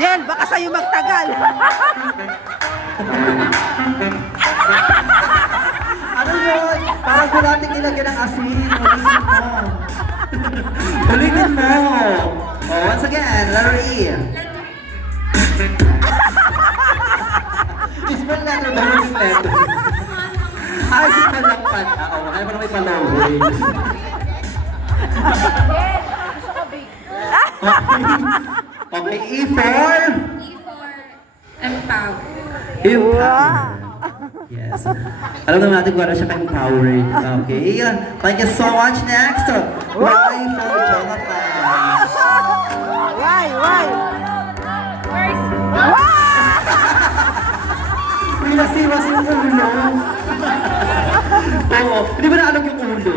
Jen, baka sa'yo magtagal. Ano yun? Parang kulating ilagyan ng asin. Ulitin mo. Ulitin mo. Oh, once again, letter E. Ismal letter ba yung letter? Ay, si Palangpan. Oo, kaya pa na may palaway. Okay, E for? E for empower. Empower. Yes. Alam naman natin kung ano siya ka-empowering. Okay. Thank you so much. Next, Y for Jonathan. Why? First, May nasiwas yung ulo. Oo. Hindi ba naalog yung ulo?